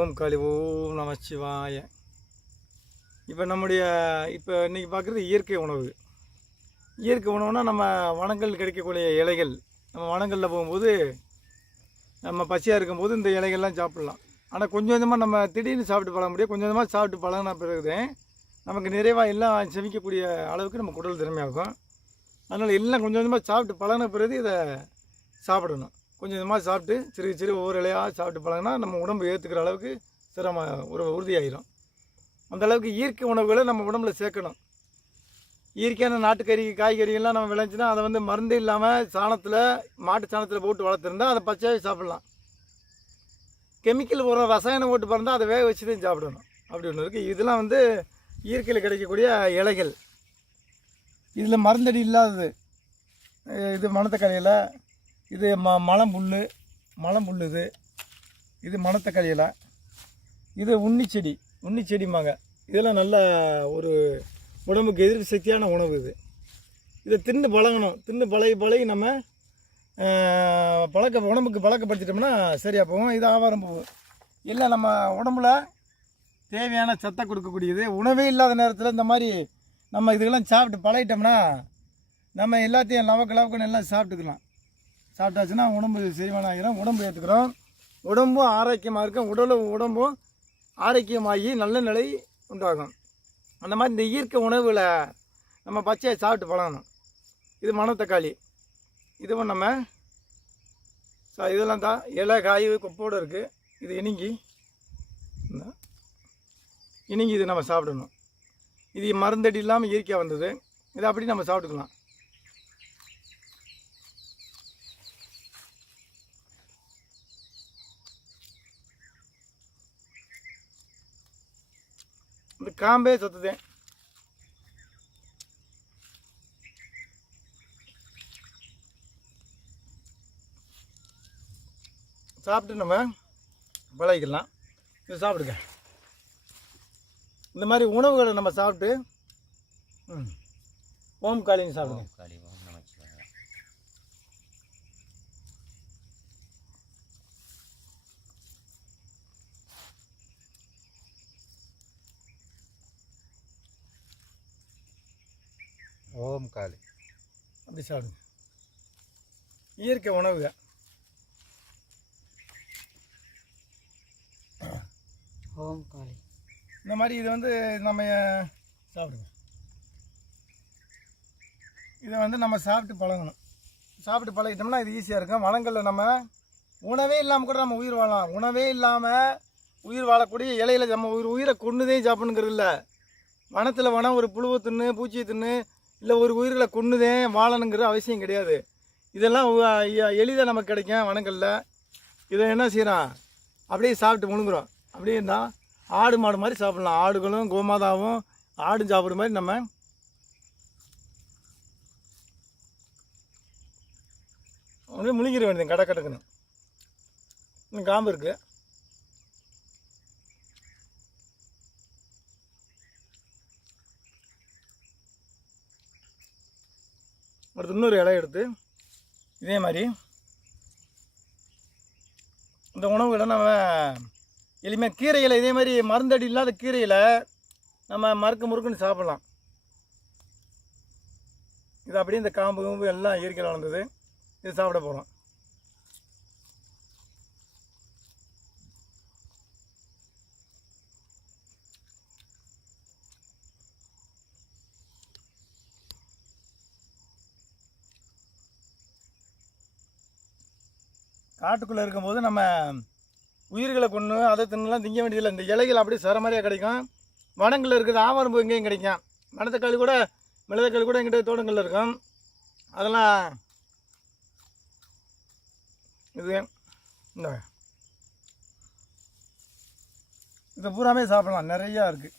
ஓம் காளி ஓம் நமச்சிவாய இப்போ நம்முடைய இப்போ இன்றைக்கி பார்க்குறது இயற்கை உணவு. இயற்கை உணவுனால் நம்ம வனங்கள் கிடைக்கக்கூடிய இலைகள். நம்ம வனங்களில் போகும்போது நம்ம பசியாக இருக்கும்போது இந்த இலைகள்லாம் சாப்பிட்லாம். ஆனால் கொஞ்சம் கொஞ்சமாக நம்ம திடீர்னு சாப்பிட்டு பழக முடியும் கொஞ்சம் கொஞ்சமாக சாப்பிட்டு பழகின பிறகு நமக்கு நிறைவாக எல்லாம் செமிக்கக்கூடிய அளவுக்கு நம்ம குடல் திறமையாகும். அதனால் எல்லாம் கொஞ்சம் கொஞ்சமாக சாப்பிட்டு பழகின பிறகு இதை சாப்பிடணும். கொஞ்சம் கொஞ்சமாக சாப்பிட்டு சிறு சிறு ஒவ்வொரு இலையாக சாப்பிட்டு பழகினா நம்ம உடம்பு ஏற்றுக்கிற அளவுக்கு சிரம ஒரு உறுதியாயிரும். அந்த அளவுக்கு இயற்கை உணவுகளை நம்ம உடம்புல சேர்க்கணும். இயற்கையான நாட்டுக்கறி காய்கறிகள்லாம் நம்ம விளைஞ்சுன்னா அதை வந்து மருந்து இல்லாமல் சாணத்தில் மாட்டு சாணத்தில் போட்டு வளர்த்துருந்தா அதை பச்சையாகவே சாப்பிட்லாம். கெமிக்கல் உரம் ரசாயனம் போட்டு பிறந்தால் அதை வேக வச்சு தான் சாப்பிடணும். அப்படி ஒன்று இருக்குது இதெல்லாம் வந்து இயற்கையில் கிடைக்கக்கூடிய இலைகள். இதில் மருந்தடி இல்லாதது. இது மணத்தக்காளியில் இது ம மலம் புல் மலம் புல் இது இது இலை. இது உண்ணி செடி இதெல்லாம் நல்ல ஒரு உடம்புக்கு எதிர்ப்பு சக்தியான உணவு இது. இதை தின்னு பழகணும். தின்னு பழகி பழகி நம்ம பழக்க உடம்புக்கு பழக்கப்படுத்திட்டோம்னா சரியாக போகும். இது ஆவாரம் போகும். இல்லை நம்ம உடம்புல தேவையான சத்தை கொடுக்கக்கூடியது. உணவே இல்லாத நேரத்தில் இந்த மாதிரி நம்ம இதுக்கெல்லாம் சாப்பிட்டு பழகிட்டோம்னா நம்ம எல்லாத்தையும் லவக்கு லவக்குன்னு எல்லாம் சாப்பிட்டுக்கலாம். சாப்பிட்டாச்சுன்னா உடம்பு செரிமானாகிறோம் உடம்பு ஏற்றுக்கிறோம் உடம்பும் ஆரோக்கியமாக இருக்கும். உடலும் உடம்பும் ஆரோக்கியமாகி நல்ல நிலை உண்டாகும். அந்த மாதிரி இந்த இயற்கை உணவுகளை நம்ம பச்சையை சாப்பிட்டு பழகணும். இது மணத்தக்காளி இதுவும் நம்ம சா இதெல்லாம் தான் இலை காய் கொப்போடு இருக்குது இது இனிங்கி. இனிங்கி இது நம்ம சாப்பிடணும். இது மருந்தடி இல்லாமல் இயற்கையாக வந்தது. இதை அப்படி நம்ம சாப்பிட்டுக்கலாம். இந்த காம்பே சொத்துதேன் சாப்பிட்டு நம்ம பழகிக்கலாம். இது சாப்பிடுங்க. இந்த மாதிரி உணவுகளை நம்ம சாப்பிட்டு ம், ஓம் காளின்னு சாப்பிடுங்க ஓம் காளி ஓம் நமச்சிவாய ஓம் காளி. அப்படி சாப்பிடுங்க இயற்கை உணவுங்க. ஓம் காளி. இந்த மாதிரி இது வந்து நம்ம சாப்பிடுங்க. இதை வந்து நம்ம சாப்பிட்டு பழகணும். சாப்பிட்டு பழகிட்டோம்னா இது ஈஸியாக இருக்கும். வளங்களில் நம்ம உணவே இல்லாமல் கூட நம்ம உயிர் வாழலாம். உணவே இல்லாமல் உயிர் வாழக்கூடிய இலையில நம்ம ஒரு உயிரை கொண்டுதே சாப்பிடணுங்கிறது இல்லை. வனத்தில் வனம் ஒரு புழுவை தின்னு பூச்சியை தின்னு இல்லை ஒரு உயிர்களை கொண்டுதே வாழணுங்கிற அவசியம் கிடையாது. இதெல்லாம் எளிதாக நமக்கு கிடைக்கும் வனங்களில். இதை என்ன செய்கிறான் அப்படியே சாப்பிட்டு முழுங்குறோம் அப்படியே இருந்தால் ஆடு மாடு மாதிரி சாப்பிடலாம். ஆடுகளும் கோமாதாவும் ஆடும் சாப்பிட்ற மாதிரி நம்ம அப்படியே முழுங்கிற வேண்டியது கடை கடக்குன்னு. காம்பு இருக்குது அடுத்து இன்னொரு இலை எடுத்து இதே மாதிரி இந்த உணவுகளை நம்ம எளிமையாக கீரையில் இதே மாதிரி மருந்தடி இல்லாத கீரையில் நம்ம மறுக்கு முறுக்குன்னு சாப்பிட்லாம். இது அப்படியே இந்த காம்பு கும்பு எல்லாம் இயற்கையில் வளர்ந்தது. இது சாப்பிட போகிறோம் காட்டுக்குள்ளே இருக்கும்போது நம்ம உயிர்களை கொண்டு அதை தின்னலாம் திங்க வேண்டியதில்லை. இந்த இலைகள் அப்படியே சரமாரியாக கிடைக்கும். வனங்களில் இருக்குது ஆவரம்பு எங்கேயும் கிடைக்கும். மனத்தக்காளி கூட மிளதக்காளி கூட எங்கிட்ட தோட்டங்களில் இருக்கும். அதெல்லாம் இது இந்த இதை பூராமே சாப்பிடலாம். நிறையா இருக்குது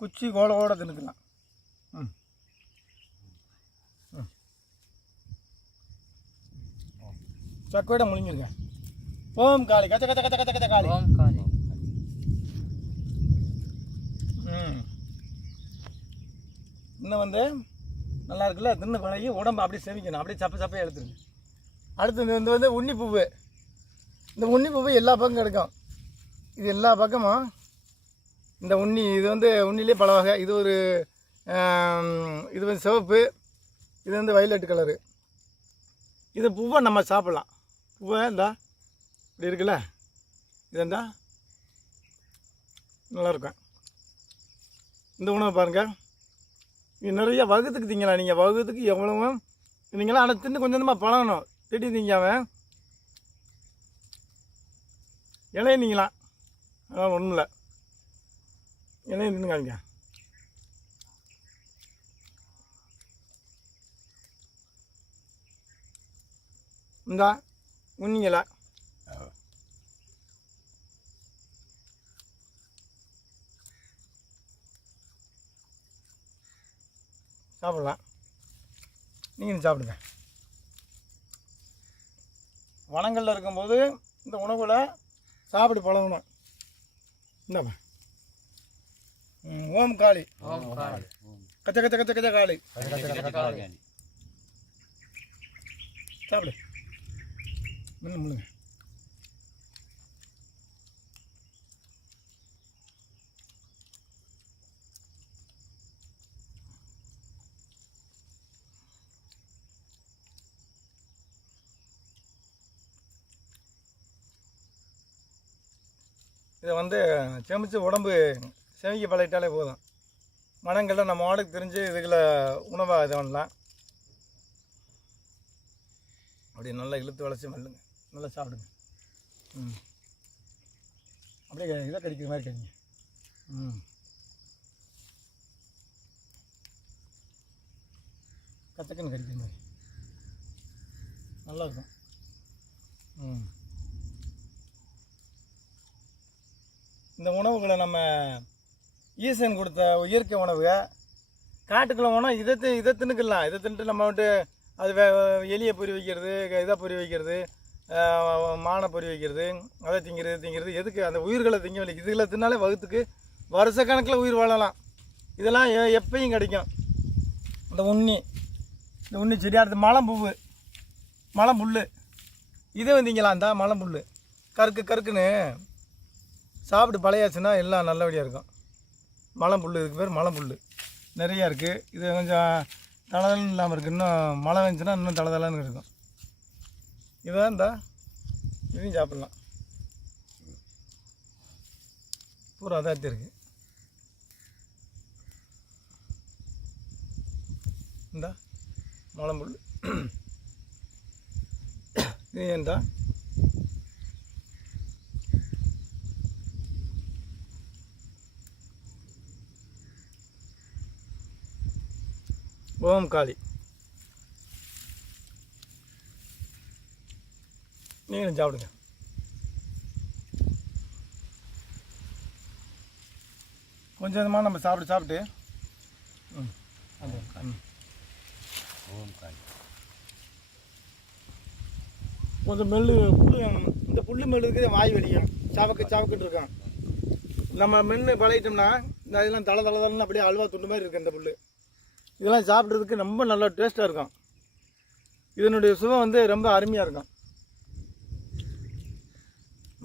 குச்சி கோலோட தின்னுக்கலாம் ம் ம் சக்கோட முழுங்கிருங்க. ஓம் காளி. கச்ச கச்ச கச்ச கச்ச கச்ச காளி. ஓம் காளி. இன்னும் வந்து நல்லா இருக்குல்ல? தின்னு பழகி உடம்பு அப்படியே செமிக்கணும். அப்படியே சப்ப சப்பையாக எடுத்துருங்க. அடுத்து இது வந்து உன்னிப்பூவு இந்த பூ எல்லா பக்கம் கிடைக்கும். இது எல்லா பக்கமும் இந்த உண்ணி இது வந்து உண்ணிலே பல வகை. இது ஒரு இது வந்து சிவப்பு இது வந்து வயலட் கலரு இது பூவை நம்ம சாப்பிட்லாம். இந்தா இப்படி இருக்குல்ல? இது நல்லாயிருக்கும் இந்த உணவை பாருங்கள் இது நிறைய வகுத்துக்கு திங்கலாம் நீங்கள் வகுத்துக்கு எவ்வளவு நீங்களாம் ஆனால் தின்னு கொஞ்சம் கொஞ்சமாக பழகணும். திடீர் திங்காம இலையை நீங்களாம் அதனால் ஒன்றும் இல்லை. இலையை நின்றுக்காதீங்க இந்தா. உண்ணிங்களா சாப்பிடலாம். நீங்கள் சாப்பிடுங்க. வனங்களில் இருக்கும்போது இந்த உணவுகளை சாப்பிட்டு பழகணும். இந்தாப்பா. காளி. ஓம் காளி. கச்ச கச்ச கச்ச கச்ச காளி. சாப்பிடு. முன்னு முழுங்க இதை வந்து செமிச்சு உடம்பு செமிக்க பழகிட்டாலே போதும். மனங்களில் நம்ம ஆளுக்கு தெரிஞ்சு இதுகளை உணவாக இது பண்ணலாம். அப்படி நல்லா இழுத்து வளைச்சி பண்ணுங்கள் நல்லா சாப்பிடுங்க. ம். அப்படியே இதை கடிக்கிற மாதிரி கடிங்க. ம். கத்தக்கன்னு கடிக்கிற மாதிரி. நல்லா இருக்கும். ம். இந்த உணவுகளை நம்ம ஈசன் கொடுத்த இயற்கை உணவுக காட்டுக்குள்ள போனால் இதை இதை தின்னுக்கலாம் இதை தின்ட்டு நம்ம வந்துட்டு அது வே எலியை பொறி வைக்கிறது க- இதை பொறி வைக்கிறது மானை பொறி வைக்கிறது அதை திங்கிறது திங்கிறது. எதுக்கு அந்த உயிர்களை திங்க வலி இதுகளை தின்னாலே வகுத்துக்கு வருஷ கணக்கில் உயிர் வாழலாம். இதெல்லாம் எ- எப்பயும் கிடைக்கும். இந்த உண்ணி இந்த உண்ணி செடி அடுத்து மலம்பூவு மலம்புல் இதை வந்தீங்களா அந்த மலம்புல் கருக்கு கருக்குன்னு சாப்பிட்டு பழையாச்சுன்னா எல்லாம் நல்லபடியாக இருக்கும். மலம் புல் இதுக்கு பேர் மலம்புல் நிறையா இருக்குது இது கொஞ்சம் தளதளன்னு இல்லாமல் இருக்குது இன்னும் மழை வந்துச்சுன்னா இன்னும் தளதளன்னு இருக்கும். இதான் இந்த இதையும் சாப்பிட்லாம். பூரா அதாத்தி இருக்குது இந்த மலம்புல் இது ஏன்டா? ஓம் காளி. நீங்களும் சாப்பிடுங்க. கொஞ்சம் கொஞ்சமாக நம்ம சாப்பிட்டு சாப்பிட்டு. ம். கொஞ்சம் மெல்லு புல்லு இந்த புல்லு மெல்லு இருக்குது வாய் வலிக்கும் சாவக்கு சாவக்கிட்டு இருக்கான். நம்ம மென்று பழகிட்டோம்னா இந்த இதெல்லாம் தலை தலை தலைன்னு அப்படியே அல்வா துண்டு மாதிரி இருக்குது இந்த புல்லு. இதெல்லாம் சாப்பிட்றதுக்கு ரொம்ப நல்லா டேஸ்ட்டாக இருக்கும். இதனுடைய சுவை வந்து ரொம்ப அருமையாக இருக்கும்.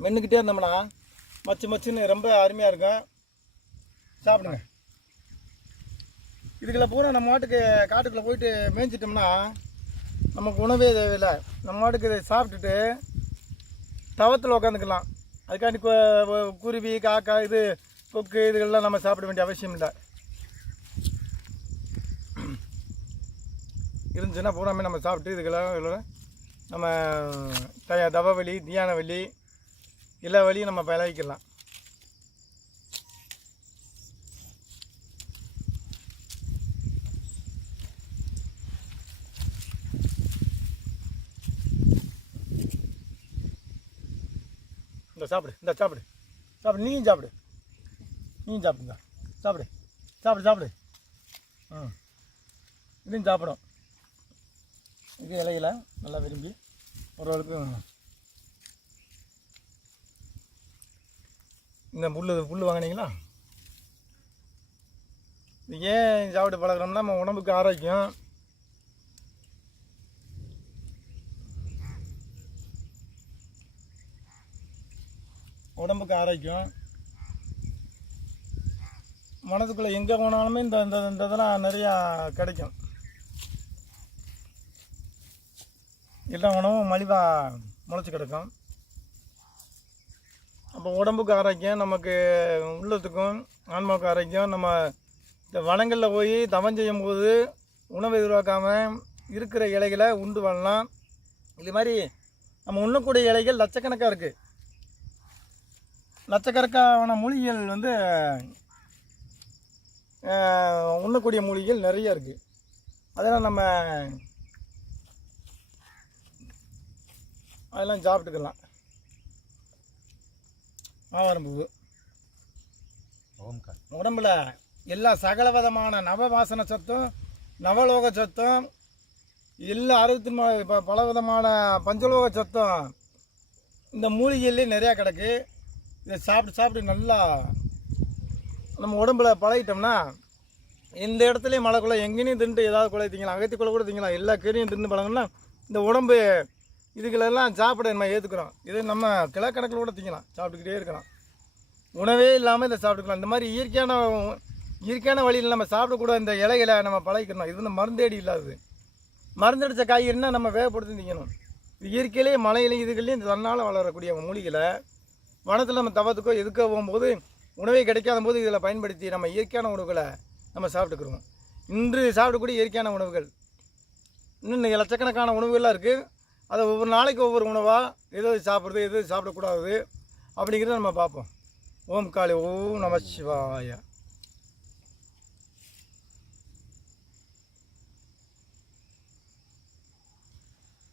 மென்னுக்கிட்டே இருந்தோம்னா மச்சு மச்சுன்னு ரொம்ப அருமையாக இருக்கும். சாப்பிடுங்க. இதுக்குள்ள பூரா நம்ம மாட்டுக்கு காட்டுக்குள்ளே போயிட்டு மேய்ஞ்சிட்டோம்னா நமக்கு உணவே தேவையில்லை. நம்ம மாட்டுக்கு இதை சாப்பிட்டுட்டு தவத்தில் உக்காந்துக்கலாம். அதுக்காண்டி கு- குருவி காக்கா இது கொக்கு இதுகள்லாம் நம்ம சாப்பிட வேண்டிய அவசியம் இல்லை. இருந்துச்சுன்னா பூராமே நம்ம சாப்பிட்டு இதுக்கெல்லாம் நம்ம த தவவலி தியான வலி எல்லா வழியும் நம்ம பழகிக்கலாம். இந்த சாப்பிடு இந்த சாப்பிடு. சாப்பிடு நீயும் சாப்பிடு. நீயும் சாப்பிடுங்க சாப்பிடு சாப்பிடு சாப்பிடு. ம். இதையும் சாப்பிடும் இது இலையில நல்லா விரும்பி ஓரளவுக்கு இந்த புல் புல் வாங்கினீங்களா? இது ஏன் சாப்பிட்டு பழகிறோம்னா நம்ம உடம்புக்கு ஆரோக்கியம். உடம்புக்கு ஆரோக்கியம். மனதுக்குள்ளே எங்கே போனாலுமே இந்த இந்த இந்த இதெல்லாம் நிறையா கிடைக்கும். எல்லா உணவும் மலிவாக முளைச்சி கிடக்கும். அப்போ உடம்புக்கு ஆரோக்கியம் நமக்கு உள்ளத்துக்கும் ஆன்மாவுக்கு ஆரோக்கியம். நம்ம இந்த வனங்களில் போய் தவம் செய்யும்போது உணவை எதிர்பார்க்காம இருக்கிற இலைகளை உண்டு வாழலாம் இது மாதிரி நம்ம உண்ணக்கூடிய இலைகள் லட்சக்கணக்காக இருக்குது லட்சக்கணக்கான மூலிகைகள் வந்து உண்ணக்கூடிய மூலிகைகள் நிறைய இருக்குது அதெல்லாம் நம்ம அதெல்லாம் சாப்பிட்டுக்கலாம். காளி உடம்புல எல்லா சகல விதமான நவவாசன சத்தும் நவலோக சத்தும் எல்லா அறுபத்தி மூணு ப- பல விதமான பஞ்சலோக சத்தும் இந்த மூலிகையிலே நிறையா கிடக்கு. இதை சாப்பிட்டு சாப்பிட்டு நல்லா நம்ம உடம்புல பழகிட்டோம்னா எந்த இடத்துலையும் மழைக்குள்ள எங்கேயும் திண்டு ஏதாவது குலை திங்கலாம் அகத்திக்குள்ள கூட திங்கலாம் எல்லா கீரையும் தின்னு பழங்கன்னா இந்த உடம்பு இதுகளெல்லாம் சாப்பிட நம்ம ஏற்றுக்கிறோம் இதை நம்ம கிலக்கணக்கில் கூட திங்கலாம். சாப்பிட்டுக்கிட்டே இருக்கலாம் உணவே இல்லாமல் இதை சாப்பிட்டுக்கலாம். இந்த மாதிரி இயற்கையான இயற்கையான வழியில் நம்ம சாப்பிடக்கூட இந்த இலைகளை நம்ம பழகிக்கணும். இது வந்து மருந்தேடி இல்லாதது. மருந்தடித்த காய்கறினா நம்ம வேகப்படுத்தி திங்கணும். இது இயற்கையிலேயே மலையிலையும் இதுகள்லையும் தன்னால் வளரக்கூடிய மூலிகளை வனத்தில் நம்ம தவத்துக்கோ எதுக்கோ போகும்போது உணவே கிடைக்காத போது இதில் பயன்படுத்தி நம்ம இயற்கையான உணவுகளை நம்ம சாப்பிட்டுக்கிறோம் இன்று சாப்பிடக்கூடிய இயற்கையான உணவுகள். இன்னும் லட்சக்கணக்கான உணவுகள்லாம் இருக்குது அதை ஒவ்வொரு நாளைக்கு ஒவ்வொரு உணவாக எது சாப்பிட்றது எது சாப்பிடக்கூடாது அப்படிங்கிறத நம்ம பார்ப்போம். ஓம் காளி ஓம் நம சிவாயா.